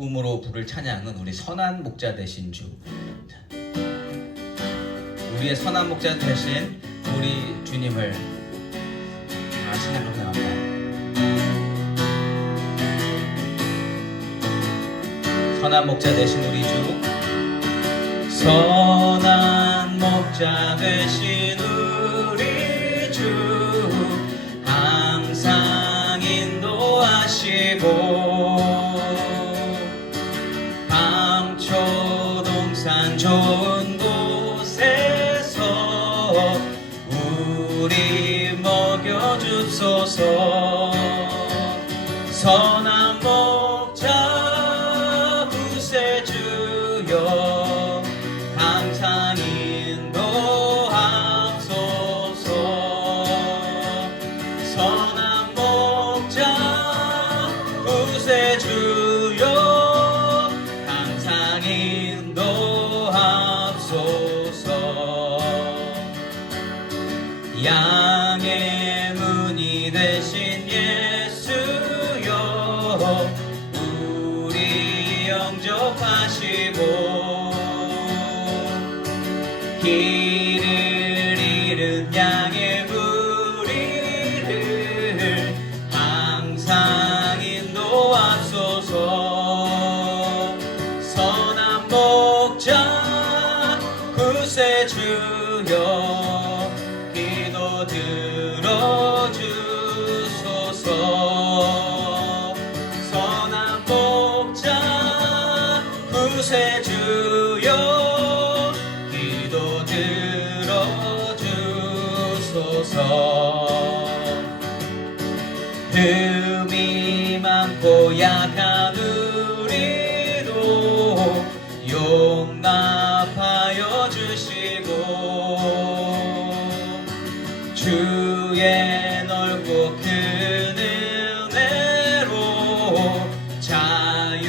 음으로 부를 찬양은 우리 선한 목자 되신 주, 우리의 선한 목자 되신 우리 주님을 찬양하고 나갑니다. 선한 목자 되신 우리 주, 선한 목자 되신 우리 주, 항상 인도하시고 밤초동산 좋은 곳에서 우리 먹여주소서. 선한 목자 구세주여, 항상 인도하소서. 선한 목자 구세주여, 항상 인도하소서. 양의 문이 되신 예수여, 우리 영접하시고 길을 잃은 양의 무리를 항상 인도하소서. 선한 목자 구세주여, 기도 들어주소서. 선한 목자 구세주여, 기도 들어주소서. 흠이 많고 약한 우리도 용납하여 주시고 주의 넓고 큰 은혜로 자유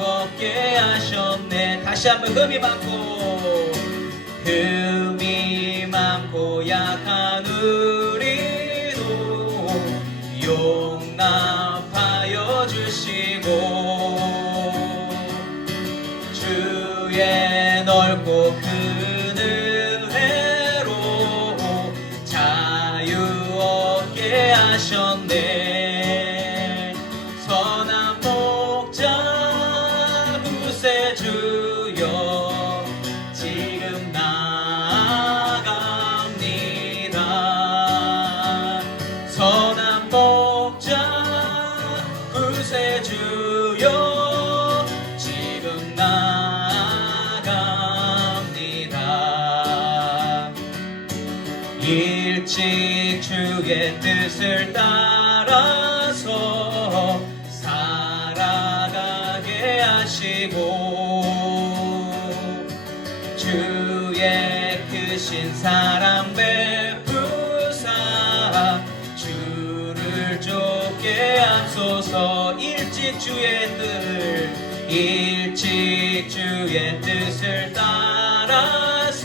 얻게 하셨네. 다시 한번 흠이 많고 약한 우리도 용납하여 주시고 주의 넓고 큰 은혜로 자유 얻게 하셨네. 선한 목자 구세주여, 지금 나아갑니다. 선한 목자 구세주여, 지금 나아갑니다. 일찍 주의 뜻을 따라서 살아가게 하시고 주의 크신 사랑 베푸사 주를 쫓게 하소서. 일찍 주의 뜻을 따라서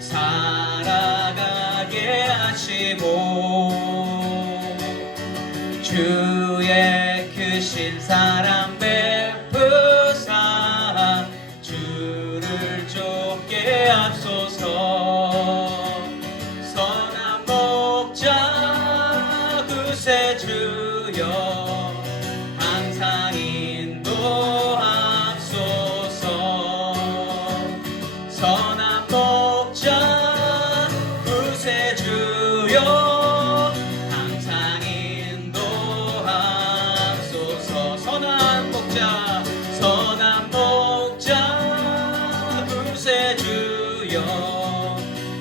살아가게 하시고 주의 크신 사랑 베푸사 주를 쫓게 하소서. 선한 목자 구세주여, 항상 인도하소서. 선한 목자 구세주여, 항상 인도하소서. 선한 목자 구세주여,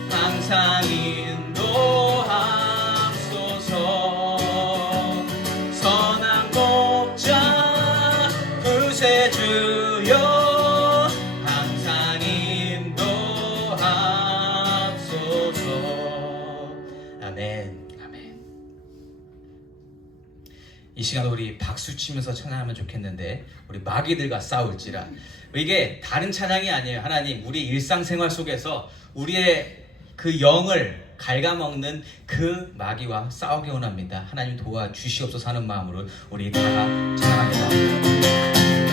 항상 인도하소서. 선한 목자 구세주여, 항상 인도하소서. 아멘. 아멘. 이 시간 우리 박수 치면서 찬양하면 좋겠는데, 우리 마귀들과 싸울지라. 이게 다른 찬양이 아니에요. 하나님, 우리 일상생활 속에서 우리의 그 영을 갉아먹는 그 마귀와 싸우기 원합니다. 하나님 도와주시옵소서 하는 마음으로 우리 다 찬양합니다.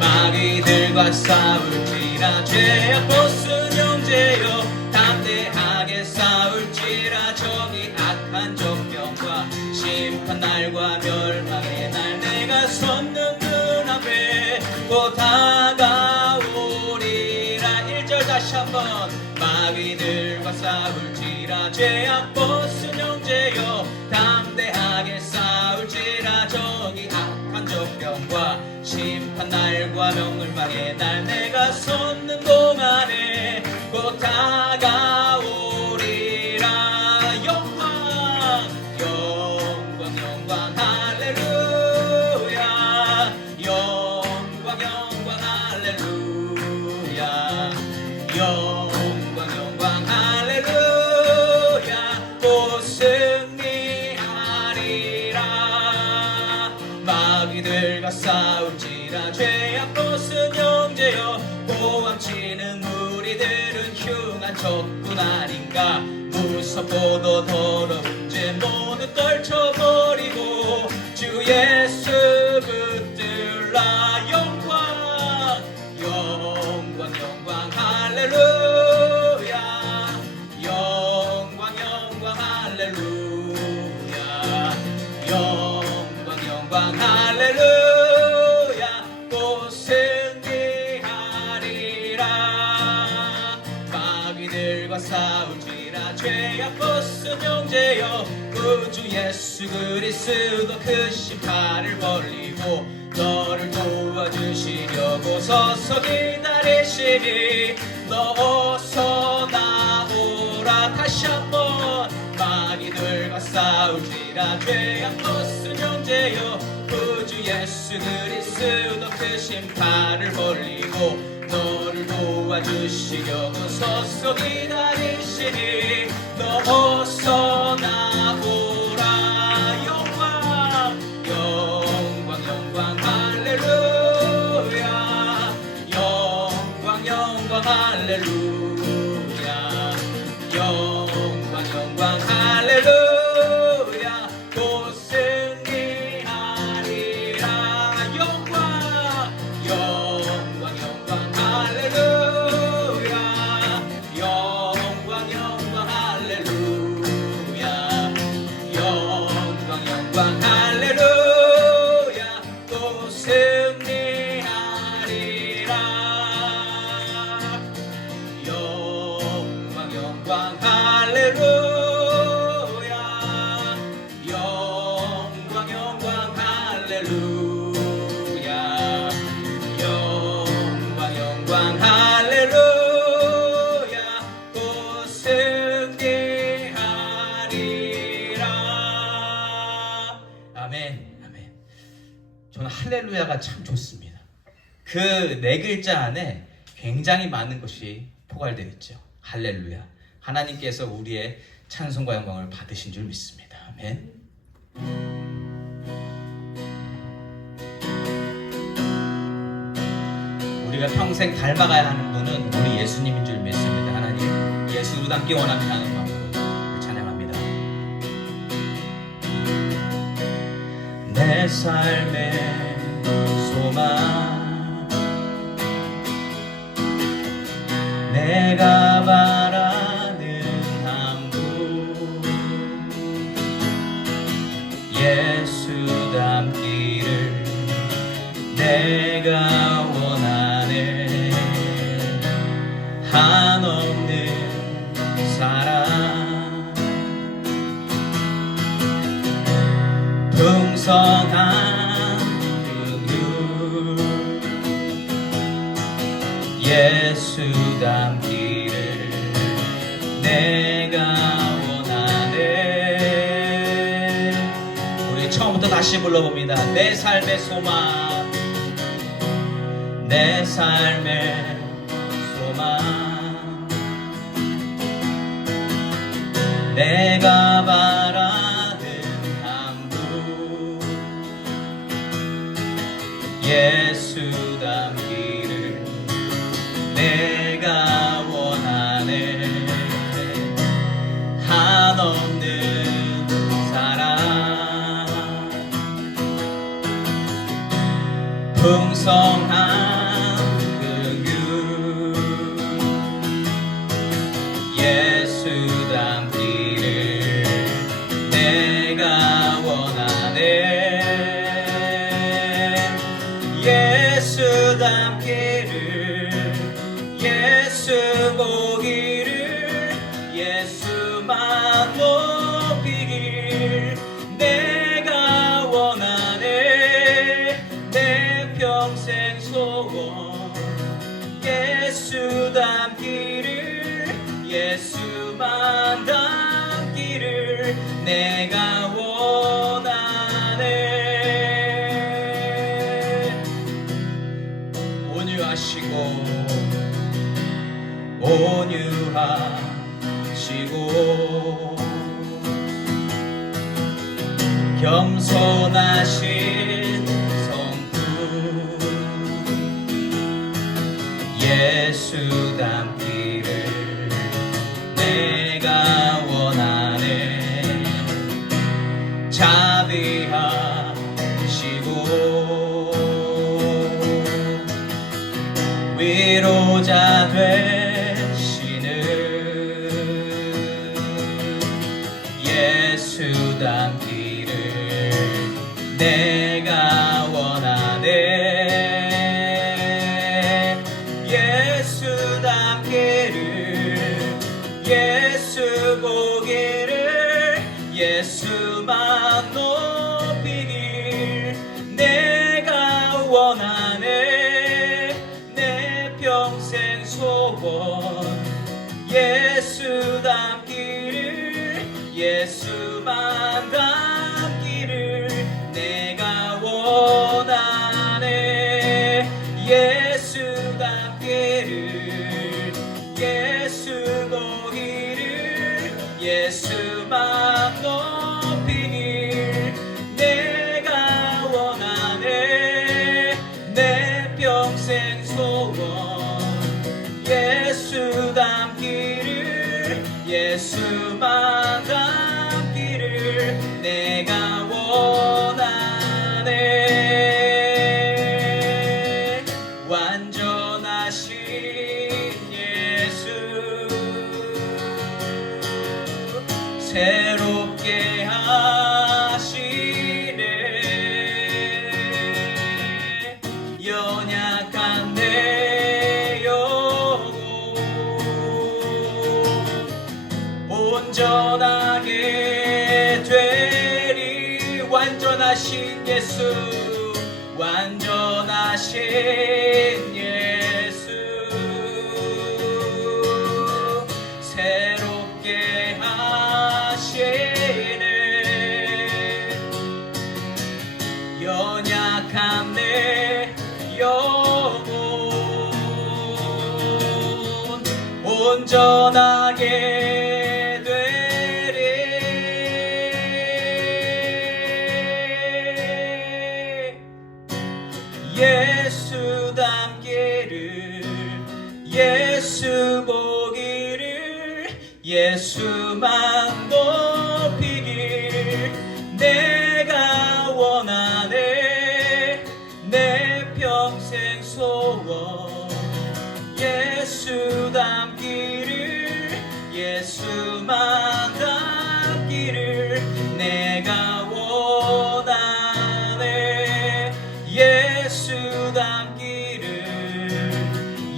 마귀들과 싸울지라 죄악 보스 형제여 담대하게 싸울지라 저기 악한 적병과 심판 날과 멸망의 날 내가 섰는 눈앞에 곧 다가오리라. 1절 다시 한번 마귀들과 싸울지라 죄악 보스 형제여 담대하게 싸울지라 저기 악한 적병과 심판 날과 멸망의 날 내가 섰는 동안에 곧 다가오리라. 영광 영광 영광 할렐루야 영광 영광 할렐루야 영광 영광 할렐루야 또 승리하리라. 마귀들과 싸울지라 죄악 보스 형제여 고함치는 무리들은 흉한 적군 아닌가. 무섭고도 더러운 죄 모두 떨쳐버리고 주 예수 붙들라. 영광 영광 영광 할렐루야 영광 영광 할렐루야 영광 영광 할렐루야 또 승리하리라. 마귀들과 싸울지라 죄악 보스 형제여 구주 예수 그리스도 그 심판을 벌리고 너를 도와주시려고 서서 기다리시니 너 어서 나오라. 다시 한번 마귀들과 싸울지라 죄악 보스 형제여 구주 예수 그리스도 그 심판을 벌리고 너를 도와주시려고 서서 기다리시니 너 어서 나오라. 영광 영광 영광 할렐루야 영광 영광 할렐루야 영광 영광 할렐루야 또 승리하리라. 영광 영광 영광 할렐루야 영광 영광 할렐루야 영광 영광 할렐루야 또 승리하리라. 영광 영광 할렐루야 영광 영광 할렐루야 영광 영광 할렐루야 또 승리하리라. 아멘 아멘. 저는 할렐루야가 참 좋습니다. 그 네 글자 안에 굉장히 많은 것이 포괄되어 있죠. 할렐루야. 하나님께서 우리의 찬송과 영광을 받으신 줄 믿습니다. 아멘. 우리가 평생 닮아가야 하는 분은 우리 예수님인 줄 믿습니다. 하나님 예수 닮기 원합니다 하는 마음으로 찬양합니다. 내 삶의 소망 내가 바라는 한 분 예수 닮기를 내가 원하네. 한없는 사랑 풍성한 긍휼 예수 닮기를 내가 원하네. 우리 처음부터 다시 불러봅니다. 내 삶의 소망 내 삶의 소망 내가 바라는 한 분 예수 닮기를 내가 원하네. 한없는 사랑 풍성한 긍휼 예수 닮기를 내가 원하네. 예수 닮기를 예수 보기를 예수만 높이길 내가 원하네. 내 평생 소원 예수 닮기를 예수만 닮기를 내가 원하네. 온유하시고 겸손하신 성품 예수 닮기를 내가 원하네. 자비하시고 위로자 되시는 예수 닮기를 내가 원하네. 예수 닮기를 예수 보기를 예수만 높이길 내가 원하네. 내 평생 소원 예수 닮기를 예수만 닮기를 내가 원하네. 예수 닮기를 예수 보기를 예수만 높이길 내가 원하네. 내 평생 소원 예수 닮기를 예수만 닮기를 내가 원하네. 완전하신 예수 새롭게 하시네. 연약한 내 영혼 온전하게 되리. 완전하신 예수 완전하신 예수 새롭게 하시네. 연약한 내 영혼 온전하게 되리. 예수 닮기를 예수 보기를 예수만 높이길 내가 원하네. 내 평생 소원 예수 닮기를 예수만 닮기를 내가 원하네. 예수 닮기를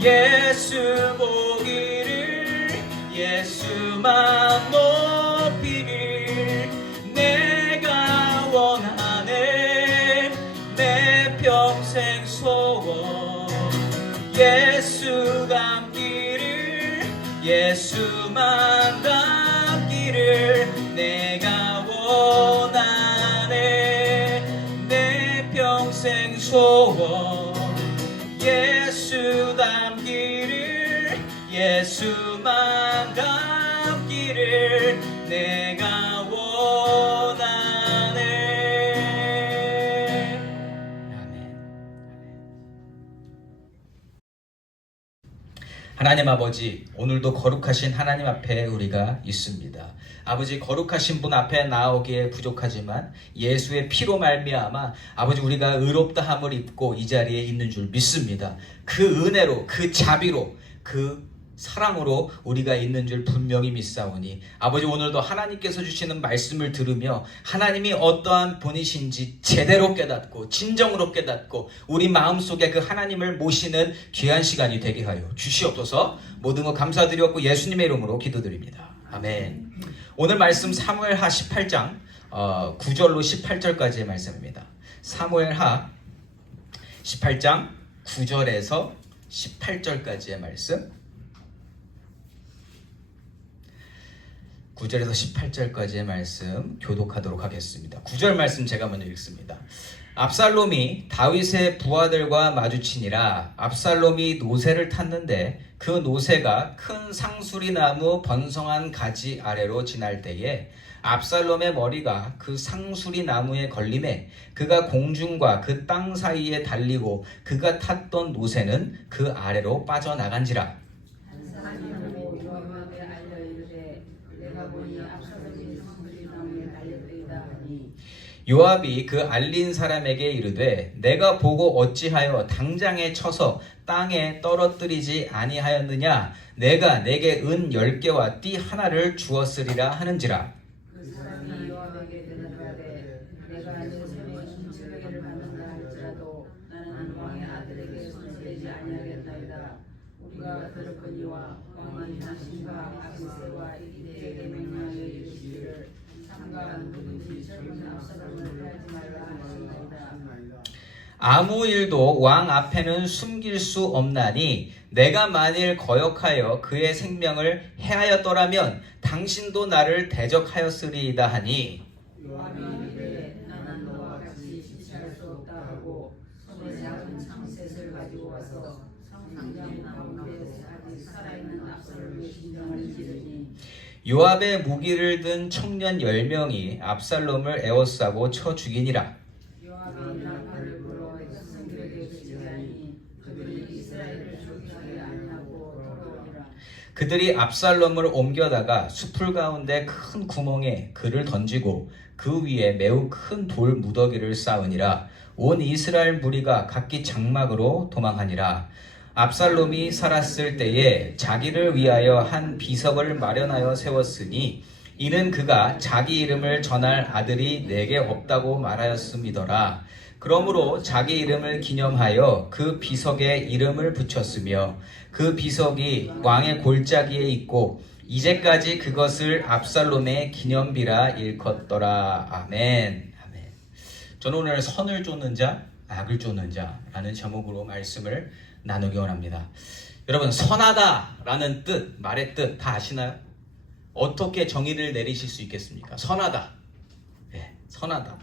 예수 보기를 예수만 높이길 내가 원하네. 내 평생 소원 예수 닮기를 예수만 닮기를 내가 원하네. 내 평생 소원 예수 닮기를 예수만 닮기를 내가 원하네. 아멘. 하나님 아버지, 오늘도 거룩하신 하나님 앞에 우리가 있습니다. 아버지, 거룩하신 분 앞에 나오기에 부족하지만 예수의 피로 말미암아 아버지 우리가 의롭다함을 입고 이 자리에 있는 줄 믿습니다. 그 은혜로, 그 자비로, 그 사랑으로 우리가 있는 줄 분명히 믿사오니 아버지, 오늘도 하나님께서 주시는 말씀을 들으며 하나님이 어떠한 분이신지 제대로 깨닫고 진정으로 깨닫고 우리 마음속에 그 하나님을 모시는 귀한 시간이 되게 하여 주시옵소서. 모든 것 감사드렸고 예수님의 이름으로 기도드립니다. 아멘. 오늘 말씀 사무엘하 18장 9절로 18절까지의 말씀입니다. 사무엘하 18장 9절에서 18절까지의 말씀, 9절에서 18절까지의 말씀 교독하도록 하겠습니다. 9절 말씀 제가 먼저 읽습니다. 압살롬이 다윗의 부하들과 마주치니라. 압살롬이 노새를 탔는데 그 노새가 큰 상수리나무 번성한 가지 아래로 지날 때에 압살롬의 머리가 그 상수리 나무에 걸림에 그가 공중과 그 땅 사이에 달리고 그가 탔던 노새는 그 아래로 빠져나간지라. 요압이 그 알린 사람에게 이르되 내가 보고 어찌하여 당장에 쳐서 땅에 떨어뜨리지 아니하였느냐. 내가 내게 은 10개와 띠 하나를 주었으리라 하는지라. 그 사람이 요압에게 대답하되 내가 내 손에 은칠하기를 받는다 할지라도 나는 왕의 아들에게 손대지 아니하겠나이다. 우리가 들었거니와 왕은 당신과 아비새와 이때에게 명령하여 이르시기를 상가 누구든지 젊은 압살롬을 패하지 말라 하시나이다. 아무 일도 왕 앞에는 숨길 수 없나니 내가 만일 거역하여 그의 생명을 해하였더라면 당신도 나를 대적하였으리이다 하니. 요압이 이르되 나는 너와 같이 시치할 수 없다 하고 손에 작은 창셋을 가지고 와서 성상장 가운데 아직 살아있는 압살롬의 심장을 찌르니 요압의 무기를 든 청년 10명이 압살롬을 에워싸고 쳐 죽이니라. 요압이 나팔을 불어 백성들에게 지지하니 그들이 이스라엘을 죽이지 아니하고 돌아오니라. 그들이 압살롬을 옮겨다가 숲을 가운데 큰 구멍에 그를 던지고 그 위에 매우 큰 돌 무더기를 쌓으니라. 온 이스라엘 무리가 각기 장막으로 도망하니라. 압살롬이 살았을 때에 자기를 위하여 한 비석을 마련하여 세웠으니 이는 그가 자기 이름을 전할 아들이 내게 없다고 말하였음이더라. 그러므로 자기 이름을 기념하여 그 비석에 이름을 붙였으며 그 비석이 왕의 골짜기에 있고 이제까지 그것을 압살롬의 기념비라 일컫더라. 아멘. 아멘. 저는 오늘 선을 쫓는 자, 악을 쫓는 자라는 제목으로 말씀을 나누기 원합니다. 여러분, 선하다라는 뜻, 말의 뜻 다 아시나요? 어떻게 정의를 내리실 수 있겠습니까? 선하다. 네, 선하다.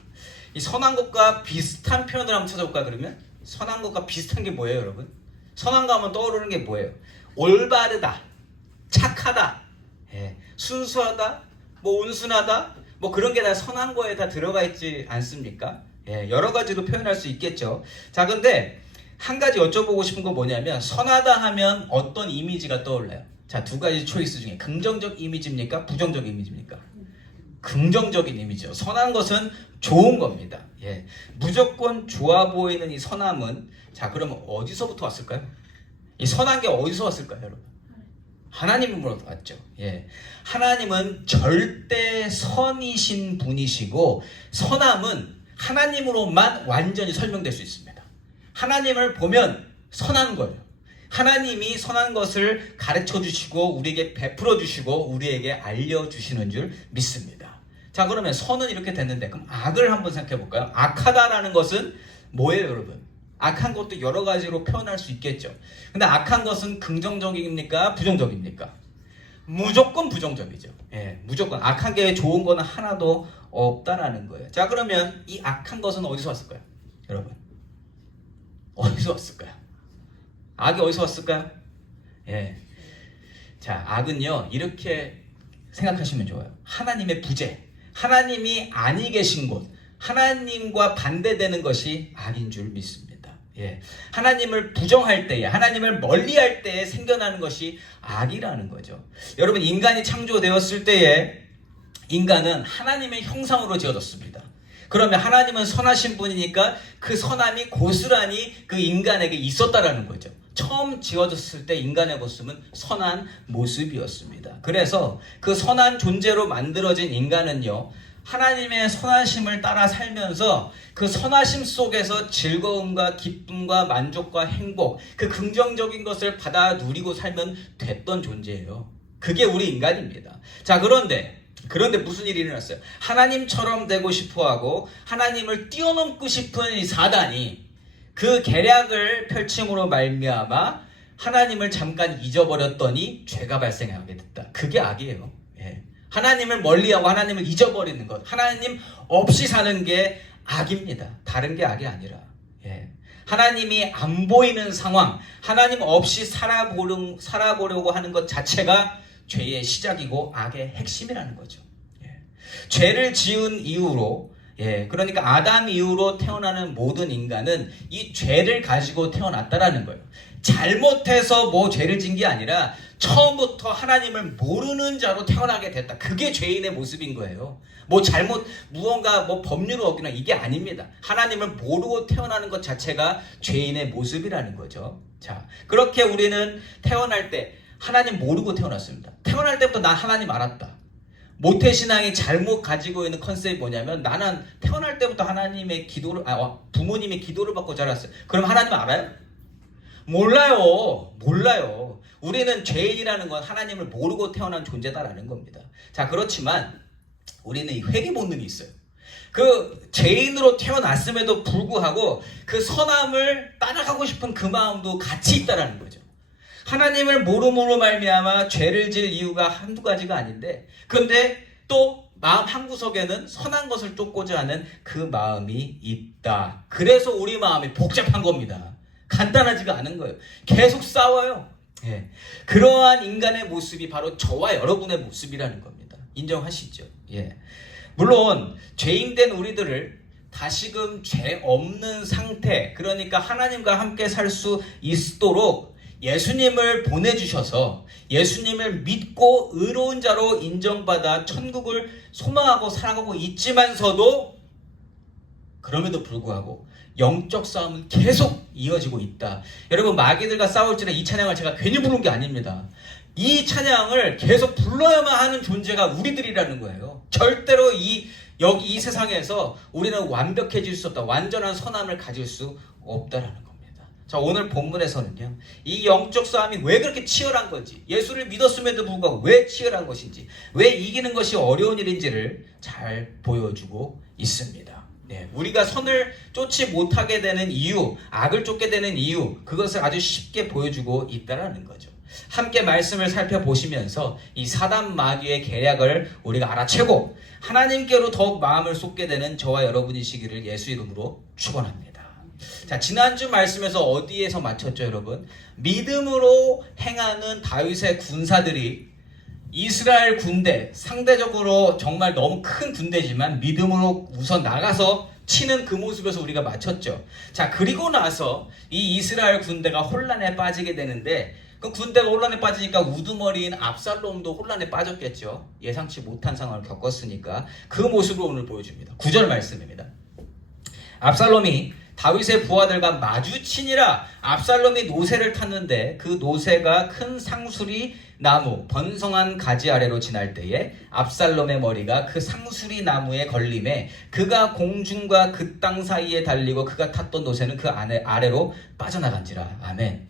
이 선한 것과 비슷한 표현을 한번 찾아볼까 그러면? 선한 것과 비슷한 게 뭐예요, 여러분? 선한 거 하면 떠오르는 게 뭐예요? 올바르다, 착하다, 순수하다, 뭐 온순하다, 뭐 그런 게 다 선한 거에 다 들어가 있지 않습니까? 여러 가지로 표현할 수 있겠죠. 자, 근데 한 가지 여쭤보고 싶은 건 뭐냐면 선하다 하면 어떤 이미지가 떠올라요? 자, 두 가지 초이스 중에 긍정적 이미지입니까? 부정적 이미지입니까? 긍정적인 이미지요. 선한 것은 좋은 겁니다. 무조건 좋아 보이는 이 선함은 자, 그러면 어디서부터 왔을까요? 이 선한 게 어디서 왔을까요, 여러분? 하나님으로부터 왔죠. 하나님은 절대 선이신 분이시고 선함은 하나님으로만 완전히 설명될 수 있습니다. 하나님을 보면 선한 거예요. 하나님이 선한 것을 가르쳐 주시고 우리에게 베풀어 주시고 우리에게 알려 주시는 줄 믿습니다. 자, 그러면 선은 이렇게 됐는데 그럼 악을 한번 생각해 볼까요? 악하다라는 것은 뭐예요, 여러분? 악한 것도 여러 가지로 표현할 수 있겠죠. 근데 악한 것은 긍정적입니까? 부정적입니까? 무조건 부정적이죠. 무조건 악한 게 좋은 거는 하나도 없다라는 거예요. 자, 그러면 이 악한 것은 어디서 왔을까요? 여러분, 어디서 왔을까요? 악이 어디서 왔을까요? 자, 악은요 이렇게 생각하시면 좋아요. 하나님의 부재, 하나님이 아니 계신 곳, 하나님과 반대되는 것이 악인 줄 믿습니다. 예. 하나님을 부정할 때에, 하나님을 멀리할 때에 생겨나는 것이 악이라는 거죠. 여러분, 인간이 창조되었을 때에 인간은 하나님의 형상으로 지어졌습니다. 그러면 하나님은 선하신 분이니까 그 선함이 고스란히 그 인간에게 있었다라는 거죠. 처음 지어졌을 때 인간의 모습은 선한 모습이었습니다. 그래서 그 선한 존재로 만들어진 인간은요, 하나님의 선하심을 따라 살면서 그 선하심 속에서 즐거움과 기쁨과 만족과 행복, 그 긍정적인 것을 받아 누리고 살면 됐던 존재예요. 그게 우리 인간입니다. 자, 그런데 무슨 일이 일어났어요? 하나님처럼 되고 싶어하고 하나님을 뛰어넘고 싶은 이 사단이 그 계략을 펼침으로 말미암아 하나님을 잠깐 잊어버렸더니 죄가 발생하게 됐다. 그게 악이에요. 예. 하나님을 멀리하고 하나님을 잊어버리는 것, 하나님 없이 사는 게 악입니다. 다른 게 악이 아니라. 예. 하나님이 안 보이는 상황, 하나님 없이 살아보려고 하는 것 자체가 죄의 시작이고 악의 핵심이라는 거죠. 예. 죄를 지은 이후로, 그러니까 아담 이후로 태어나는 모든 인간은 이 죄를 가지고 태어났다라는 거예요. 잘못해서 뭐 죄를 진 게 아니라 처음부터 하나님을 모르는 자로 태어나게 됐다. 그게 죄인의 모습인 거예요. 무언가 법률을 어기나 이게 아닙니다. 하나님을 모르고 태어나는 것 자체가 죄인의 모습이라는 거죠. 자, 그렇게 우리는 태어날 때 하나님 모르고 태어났습니다. 태어날 때부터 나 하나님 알았다. 모태신앙이 잘못 가지고 있는 컨셉이 뭐냐면, 나는 태어날 때부터 하나님의 부모님의 기도를 받고 자랐어요. 그럼 하나님 알아요? 몰라요. 우리는 죄인이라는 건 하나님을 모르고 태어난 존재다라는 겁니다. 자, 그렇지만 우리는 이 회개 본능이 있어요. 그 죄인으로 태어났음에도 불구하고 그 선함을 따라가고 싶은 그 마음도 같이 있다라는 거죠. 하나님을 모름으로 말미암아 죄를 질 이유가 한두 가지가 아닌데, 근데 또 마음 한구석에는 선한 것을 쫓고자 하는 그 마음이 있다. 그래서 우리 마음이 복잡한 겁니다. 간단하지가 않은 거예요. 계속 싸워요. 예. 그러한 인간의 모습이 바로 저와 여러분의 모습이라는 겁니다. 인정하시죠? 예. 물론 죄인된 우리들을 다시금 죄 없는 상태, 그러니까 하나님과 함께 살 수 있도록 예수님을 보내주셔서 예수님을 믿고 의로운 자로 인정받아 천국을 소망하고 살아가고 있지만서도, 그럼에도 불구하고 영적 싸움은 계속 이어지고 있다. 여러분, 마귀들과 싸울지라 이 찬양을 제가 괜히 부른 게 아닙니다. 이 찬양을 계속 불러야만 하는 존재가 우리들이라는 거예요. 절대로 이 세상에서 우리는 완벽해질 수 없다. 완전한 선함을 가질 수 없다라는 겁니다. 자, 오늘 본문에서는요, 이 영적 싸움이 왜 그렇게 치열한 건지, 예수를 믿었음에도 불구하고 왜 치열한 것인지, 왜 이기는 것이 어려운 일인지를 잘 보여주고 있습니다. 네, 우리가 선을 쫓지 못하게 되는 이유, 악을 쫓게 되는 이유, 그것을 아주 쉽게 보여주고 있다는 거죠. 함께 말씀을 살펴보시면서 이 사단 마귀의 계략을 우리가 알아채고 하나님께로 더욱 마음을 쏟게 되는 저와 여러분이시기를 예수 이름으로 축원합니다. 자, 지난주 말씀에서 어디에서 마쳤죠, 여러분? 믿음으로 행하는 다윗의 군사들이 이스라엘 군대, 상대적으로 정말 너무 큰 군대지만 믿음으로 우선 나가서 치는 그 모습에서 우리가 마쳤죠. 자, 그리고 나서 이 이스라엘 군대가 혼란에 빠지게 되는데, 그 군대가 혼란에 빠지니까 우두머리인 압살롬도 혼란에 빠졌겠죠. 예상치 못한 상황을 겪었으니까 그 모습을 오늘 보여줍니다. 9절 말씀입니다. 압살롬이 다윗의 부하들과 마주치니라. 압살롬이 노새를 탔는데 그 노새가 큰 상수리 나무 번성한 가지 아래로 지날 때에 압살롬의 머리가 그 상수리 나무에 걸림에 그가 공중과 그 땅 사이에 달리고 그가 탔던 노새는 그 아래로 빠져나간지라. 아멘.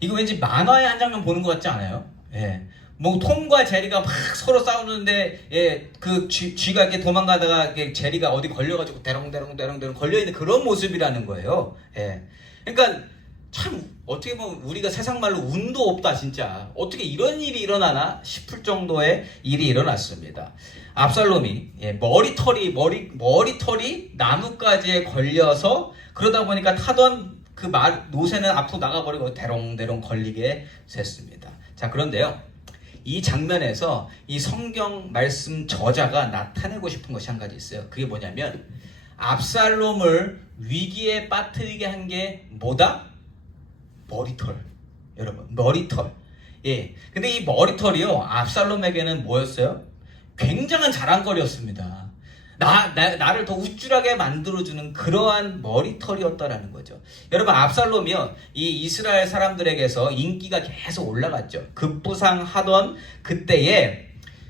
이거 왠지 만화의 한 장면 보는 것 같지 않아요? 예. 뭐 톰과 제리가 막 서로 싸우는데, 그 쥐가 이렇게 도망가다가 이렇게 제리가 어디 걸려가지고 대롱대롱 걸려있는 그런 모습이라는 거예요. 예. 그러니까 참 어떻게 보면 우리가 세상 말로 운도 없다 진짜. 어떻게 이런 일이 일어나나 싶을 정도의 일이 일어났습니다. 압살롬이 머리털이 나뭇가지에 걸려서 그러다 보니까 타던 그 노새는 앞으로 나가버리고 대롱대롱 걸리게 됐습니다. 자, 그런데요, 이 장면에서 이 성경 말씀 저자가 나타내고 싶은 것이 한 가지 있어요. 그게 뭐냐면 압살롬을 위기에 빠뜨리게 한 게 뭐다? 머리털. 여러분, 머리털. 예. 근데 이 머리털이요, 압살롬에게는 뭐였어요? 굉장한 자랑거리였습니다. 나를 더 우쭐하게 만들어주는 그러한 머리털이었다라는 거죠. 여러분, 압살롬이요, 이 이스라엘 사람들에게서 인기가 계속 올라갔죠. 급부상하던 그때에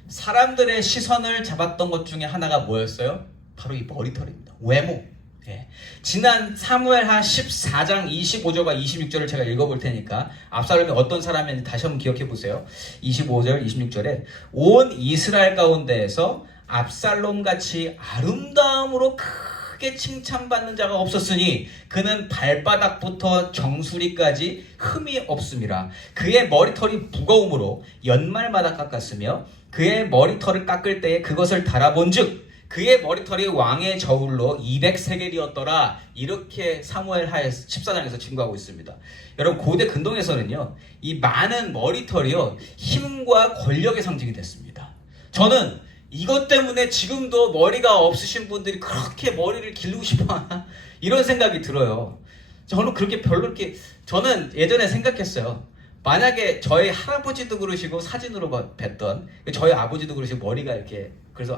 사람들의 시선을 잡았던 것 중에 하나가 뭐였어요? 바로 이 머리털입니다. 외모. 예. 지난 사무엘하 14장 25절과 26절을 제가 읽어볼 테니까 압살롬이 어떤 사람인지 다시 한번 기억해 보세요. 25절 26절에 온 이스라엘 가운데에서 압살롬같이 아름다움으로 크게 칭찬받는 자가 없었으니 그는 발바닥부터 정수리까지 흠이 없음이라. 그의 머리털이 무거움으로 연말마다 깎았으며 그의 머리털을 깎을 때에 그것을 달아본즉 그의 머리털이 왕의 저울로 200세겔이었더라. 이렇게 사무엘하 14장에서 증거하고 있습니다. 여러분, 고대 근동에서는요, 이 많은 머리털이요, 힘과 권력의 상징이 됐습니다. 저는 이것 때문에 지금도 머리가 없으신 분들이 그렇게 머리를 기르고 싶어 하나? 이런 생각이 들어요. 저는 그렇게 별로 이렇게, 저는 예전에 생각했어요. 만약에 저희 할아버지도 그러시고 사진으로 뵀던 저희 아버지도 그러시고 머리가 이렇게, 그래서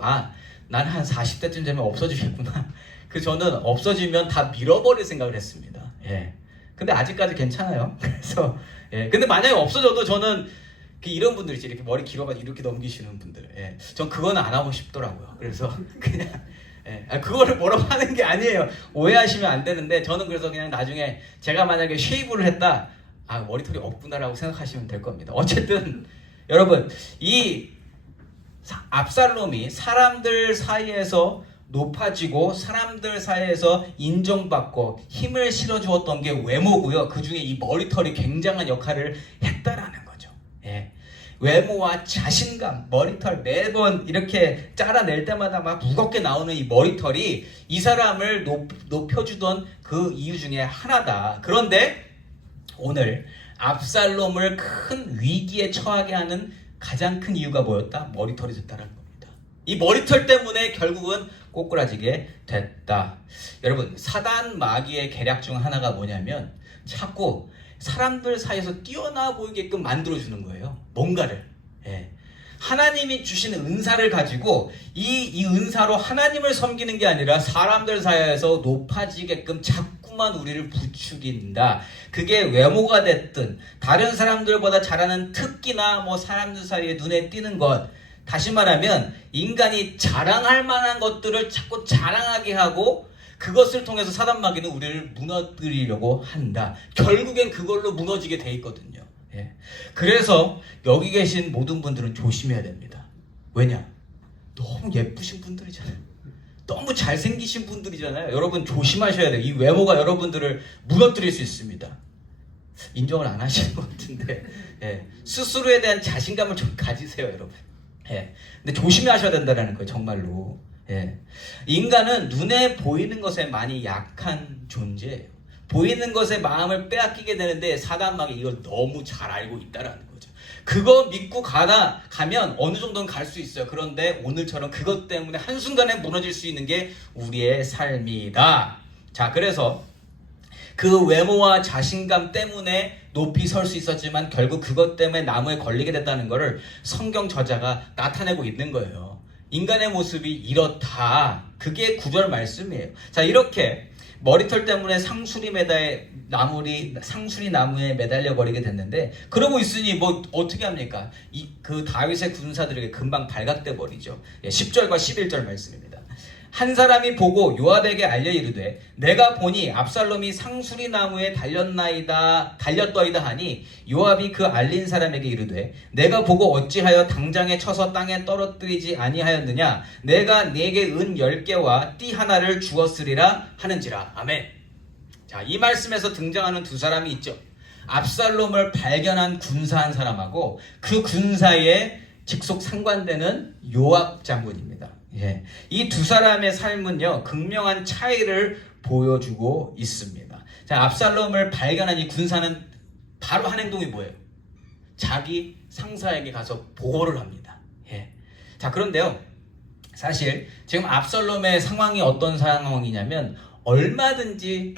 난 한 40대쯤 되면 없어지겠구나. 저는 없어지면 다 밀어버릴 생각을 했습니다. 예. 근데 아직까지 괜찮아요. 그래서, 예. 근데 만약에 없어져도 저는 이런 분들 있지, 이렇게 머리 길어가지고 이렇게 넘기시는 분들. 예. 전 그거는 안 하고 싶더라고요. 그래서 그냥, 예. 그거를 뭐라고 하는 게 아니에요. 오해하시면 안 되는데, 저는 그래서 그냥 나중에 제가 만약에 쉐이브를 했다, 머리털이 없구나라고 생각하시면 될 겁니다. 어쨌든, 여러분, 이 압살롬이 사람들 사이에서 높아지고 사람들 사이에서 인정받고 힘을 실어주었던 게 외모고요. 그 중에 이 머리털이 굉장한 역할을 했다라는 거죠. 예. 외모와 자신감, 머리털 매번 이렇게 잘라낼 때마다 막 무겁게 나오는 이 머리털이 이 사람을 높여주던 그 이유 중에 하나다. 그런데 오늘 압살롬을 큰 위기에 처하게 하는 가장 큰 이유가 뭐였다? 머리털이 됐다는 겁니다. 이 머리털 때문에 결국은 꼬꾸라지게 됐다. 여러분, 사단 마귀의 계략 중 하나가 뭐냐면 자꾸 사람들 사이에서 뛰어나 보이게끔 만들어주는 거예요. 뭔가를. 예. 하나님이 주시는 은사를 가지고 이 은사로 하나님을 섬기는 게 아니라 사람들 사이에서 높아지게끔 자꾸만 우리를 부추긴다. 그게 외모가 됐든 다른 사람들보다 잘하는 특기나 사람들 사이에 눈에 띄는 것, 다시 말하면 인간이 자랑할 만한 것들을 자꾸 자랑하게 하고 그것을 통해서 사단 마귀는 우리를 무너뜨리려고 한다. 결국엔 그걸로 무너지게 돼 있거든요. 예. 그래서 여기 계신 모든 분들은 조심해야 됩니다. 왜냐? 너무 예쁘신 분들이잖아요. 너무 잘생기신 분들이잖아요. 여러분 조심하셔야 돼요. 이 외모가 여러분들을 무너뜨릴 수 있습니다. 인정을 안 하시는 것 같은데, 예. 스스로에 대한 자신감을 좀 가지세요, 여러분. 예. 근데 조심하셔야 된다는 거예요, 정말로. 예. 인간은 눈에 보이는 것에 많이 약한 존재예요. 보이는 것에 마음을 빼앗기게 되는데 사단마귀 이걸 너무 잘 알고 있다라는 거죠. 그거 믿고 가면 어느 정도는 갈 수 있어요. 그런데 오늘처럼 그것 때문에 한순간에 무너질 수 있는 게 우리의 삶이다. 자, 그래서 그 외모와 자신감 때문에 높이 설 수 있었지만 결국 그것 때문에 나무에 걸리게 됐다는 것을 성경 저자가 나타내고 있는 거예요. 인간의 모습이 이렇다. 그게 9절 말씀이에요. 자, 이렇게 머리털 때문에 상수리 나무에 매달려 버리게 됐는데, 그러고 있으니 어떻게 합니까? 그 다윗의 군사들에게 금방 발각돼 버리죠. 10절과 11절 말씀입니다. 한 사람이 보고 요압에게 알려 이르되 내가 보니 압살롬이 상수리 나무에 달렸더이다 하니 요압이 그 알린 사람에게 이르되 내가 보고 어찌하여 당장에 쳐서 땅에 떨어뜨리지 아니하였느냐? 내가 네게 은 10개와 띠 하나를 주었으리라 하는지라. 아멘. 자, 이 말씀에서 등장하는 두 사람이 있죠. 압살롬을 발견한 군사 한 사람하고 그 군사에 직속 상관되는 요압 장군입니다. 예. 이 두 사람의 삶은요, 극명한 차이를 보여주고 있습니다. 자, 압살롬을 발견한 이 군사는 바로 한 행동이 뭐예요? 자기 상사에게 가서 보고를 합니다. 예. 자, 그런데요, 사실 지금 압살롬의 상황이 어떤 상황이냐면 얼마든지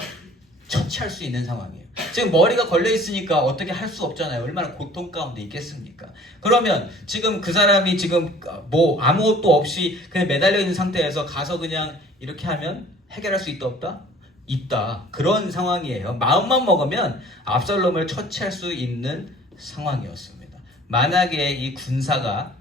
처치할 수 있는 상황이에요. 지금 머리가 걸려 있으니까 어떻게 할 수 없잖아요. 얼마나 고통 가운데 있겠습니까? 그러면 지금 그 사람이 지금 뭐 아무것도 없이 그냥 매달려 있는 상태에서 가서 그냥 이렇게 하면 해결할 수 있다 없다? 있다. 그런 상황이에요. 마음만 먹으면 압살롬을 처치할 수 있는 상황이었습니다. 만약에 이 군사가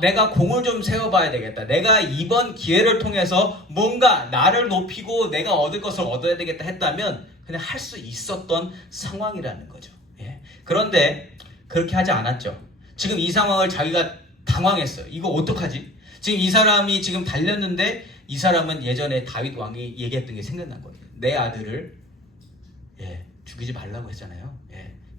내가 공을 좀 세워봐야 되겠다. 내가 이번 기회를 통해서 뭔가 나를 높이고 내가 얻을 것을 얻어야 되겠다 했다면 그냥 할 수 있었던 상황이라는 거죠. 예. 그런데 그렇게 하지 않았죠. 지금 이 상황을 자기가 당황했어요. 이거 어떡하지? 지금 이 사람이 지금 달렸는데 이 사람은 예전에 다윗 왕이 얘기했던 게 생각난 거예요. 내 아들을 죽이지 말라고 했잖아요.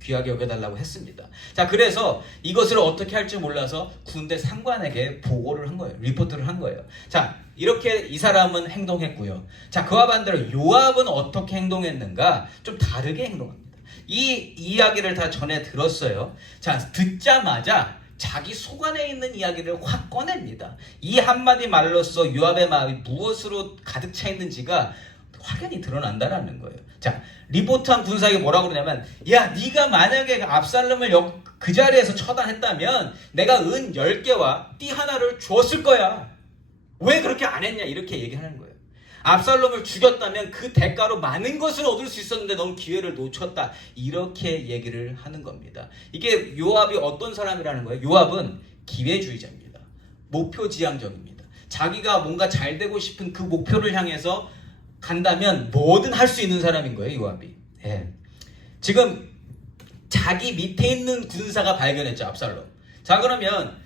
귀하게 여겨달라고 했습니다. 자, 그래서 이것을 어떻게 할지 몰라서 군대 상관에게 보고를 한 거예요. 리포트를 한 거예요. 자, 이렇게 이 사람은 행동했고요. 자, 그와 반대로 요압은 어떻게 행동했는가? 좀 다르게 행동합니다. 이 이야기를 다 전에 들었어요. 자, 듣자마자 자기 속 안에 있는 이야기를 확 꺼냅니다. 이 한마디 말로써 요압의 마음이 무엇으로 가득 차 있는지가 확연히 드러난다라는 거예요. 자, 리포트한 군사에게 뭐라고 그러냐면, 야, 네가 만약에 압살롬을 그 자리에서 처단했다면 내가 은 10개와 띠 하나를 주었을 거야. 왜 그렇게 안 했냐? 이렇게 얘기하는 거예요. 압살롬을 죽였다면 그 대가로 많은 것을 얻을 수 있었는데 넌 기회를 놓쳤다. 이렇게 얘기를 하는 겁니다. 이게 요압이 어떤 사람이라는 거예요? 요압은 기회주의자입니다. 목표지향적입니다. 자기가 뭔가 잘 되고 싶은 그 목표를 향해서 간다면 뭐든 할 수 있는 사람인 거예요, 요압이. 지금 자기 밑에 있는 군사가 발견했죠, 압살롬. 자, 그러면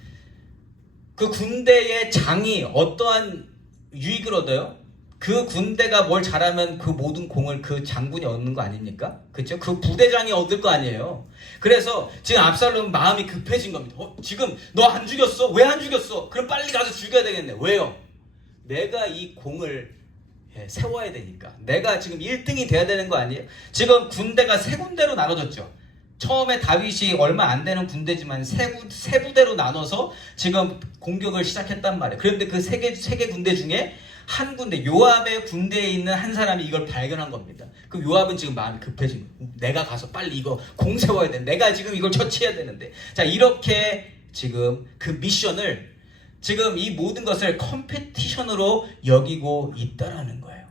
그 군대의 장이 어떠한 유익을 얻어요? 그 군대가 뭘 잘하면 그 모든 공을 그 장군이 얻는 거 아닙니까? 그렇죠? 그 부대장이 얻을 거 아니에요. 그래서 지금 압살롬 마음이 급해진 겁니다. 지금 너 안 죽였어? 왜 안 죽였어? 그럼 빨리 가서 죽여야 되겠네. 왜요? 내가 이 공을 세워야 되니까. 내가 지금 1등이 돼야 되는 거 아니에요? 지금 군대가 세 군데로 나눠졌죠. 처음에 다윗이 얼마 안 되는 군대지만 세 부대로 나눠서 지금 공격을 시작했단 말이에요. 그런데 그 세 개 군대 중에 한 군데, 요압의 군대에 있는 한 사람이 이걸 발견한 겁니다. 그 요압은 지금 마음이 급해진 거예요. 내가 가서 빨리 이거 공 세워야 돼. 내가 지금 이걸 처치해야 되는데. 자, 이렇게 지금 그 미션을, 지금 이 모든 것을 컴피티션으로 여기고 있다라는 거예요.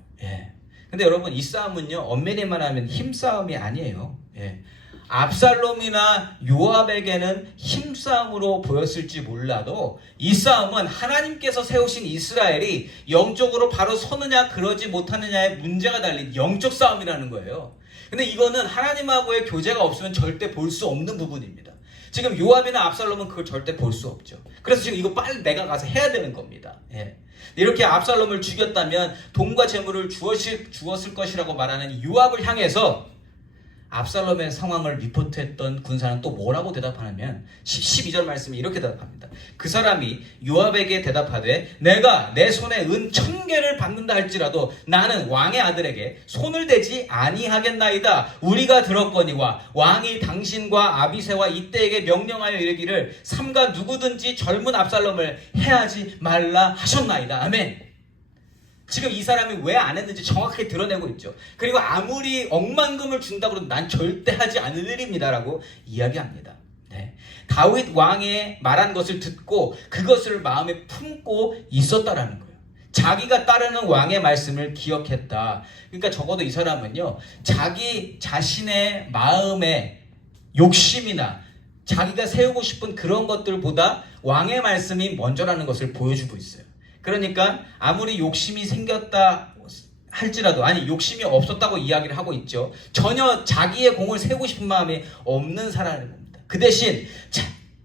근데 여러분, 이 싸움은요, 엄밀히만 하면 힘싸움이 아니에요. 압살롬이나 요압에게는 힘싸움으로 보였을지 몰라도 이 싸움은 하나님께서 세우신 이스라엘이 영적으로 바로 서느냐 그러지 못하느냐의 문제가 달린 영적 싸움이라는 거예요. 근데 이거는 하나님하고의 교제가 없으면 절대 볼 수 없는 부분입니다. 지금 요압이나 압살롬은 그걸 절대 볼 수 없죠. 그래서 지금 이거 빨리 내가 가서 해야 되는 겁니다. 이렇게 압살롬을 죽였다면 돈과 재물을 주었을 것이라고 말하는 요압을 향해서 압살롬의 상황을 리포트했던 군사는 또 뭐라고 대답하냐면 12절 말씀이 이렇게 대답합니다. 그 사람이 요압에게 대답하되 내가 내 손에 은 1000개를 받는다 할지라도 나는 왕의 아들에게 손을 대지 아니하겠나이다. 우리가 들었거니와 왕이 당신과 아비새와 이때에게 명령하여 이르기를 삼가 누구든지 젊은 압살롬을 해하지 말라 하셨나이다. 아멘. 지금 이 사람이 왜 안 했는지 정확하게 드러내고 있죠. 그리고 아무리 억만금을 준다고 해도 난 절대 하지 않을 일입니다라고 이야기합니다. 다윗 왕의 말한 것을 듣고 그것을 마음에 품고 있었다라는 거예요. 자기가 따르는 왕의 말씀을 기억했다. 그러니까 적어도 이 사람은요, 자기 자신의 마음의 욕심이나 자기가 세우고 싶은 그런 것들보다 왕의 말씀이 먼저라는 것을 보여주고 있어요. 그러니까 아무리 욕심이 생겼다 할지라도, 아니 욕심이 없었다고 이야기를 하고 있죠. 전혀 자기의 공을 세우고 싶은 마음이 없는 사람을 봅니다. 그 대신